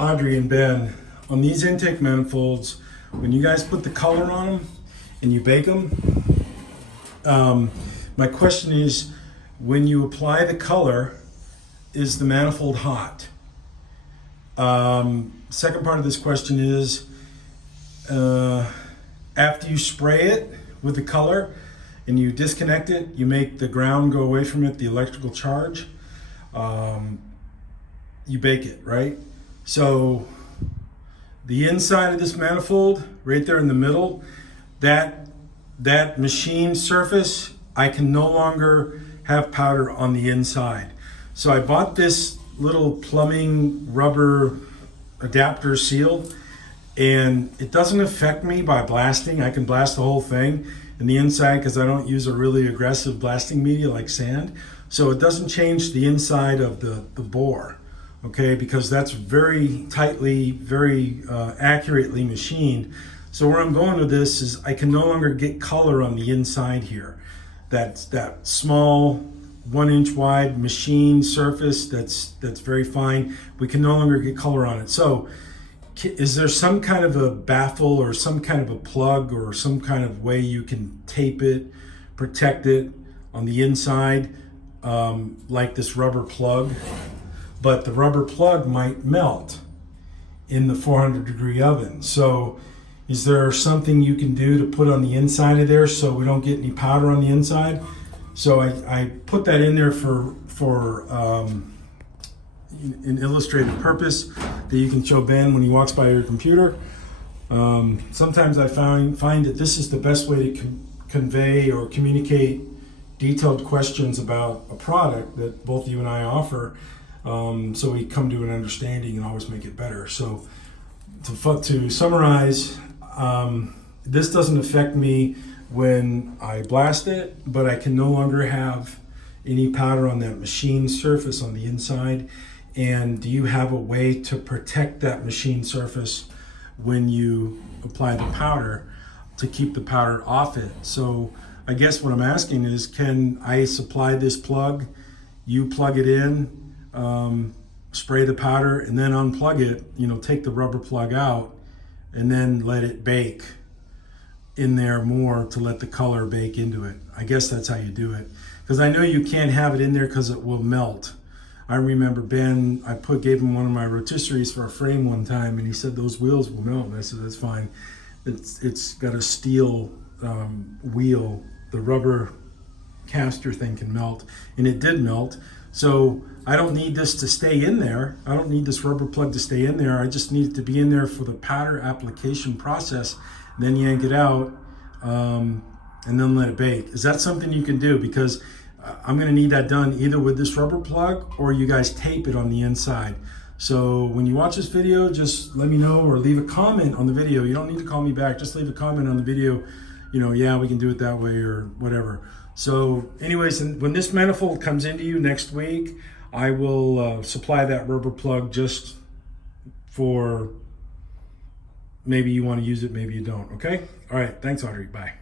Audrey and Ben, on these intake manifolds, when you guys put the color on them and you bake them, my question is, when you apply the color, is the manifold hot? Second part of this question is, after you spray it with the color and you disconnect it, you make the ground go away from it, the electrical charge, you bake it, right? So the inside of this manifold, right there in the middle, that machine surface, I can no longer have powder on the inside. So I bought this little plumbing rubber adapter seal, and it doesn't affect me by blasting. I can blast the whole thing in the inside because I don't use a really aggressive blasting media like sand. So it doesn't change the inside of the bore, okay? Because that's very tightly, very accurately machined. So where I'm going with this is I can no longer get color on the inside here. That small 1 inch wide machine surface that's very fine, we can no longer get color on it. So is there some kind of a baffle or some kind of a plug or some kind of way you can tape it, protect it on the inside, like this rubber plug? But the rubber plug might melt in the 400-degree oven. So is there something you can do to put on the inside of there so we don't get any powder on the inside? So I put that in there for an illustrative purpose that you can show Ben when he walks by your computer. Sometimes I find that this is the best way to convey or communicate detailed questions about a product that both you and I offer, so we come to an understanding and always make it better. So to summarize, this doesn't affect me when I blast it, but I can no longer have any powder on that machine surface on the inside. And do you have a way to protect that machine surface when you apply the powder to keep the powder off it? So I guess what I'm asking is, can I supply this plug, you plug it in, spray the powder, and then unplug it, take the rubber plug out, and then let it bake in there more to let the color bake into it. I guess that's how you do it. Because I know you can't have it in there because it will melt. I remember Ben, I gave him one of my rotisseries for a frame one time, and he said those wheels will melt. And I said, that's fine. It's got a steel wheel. The rubber caster thing can melt, and it did melt. So I don't need this to stay in there. I don't need this rubber plug to stay in there. I just need it to be in there for the powder application process. And then yank it out, and then let it bake. Is that something you can do? Because I'm gonna need that done either with this rubber plug or you guys tape it on the inside. So when you watch this video, just let me know or leave a comment on the video. You don't need to call me back, just leave a comment on the video. Yeah, we can do it that way or whatever. So anyways, when this manifold comes into you next week, I will supply that rubber plug just for, maybe you want to use it, maybe you don't, okay? All right, thanks, Audrey, bye.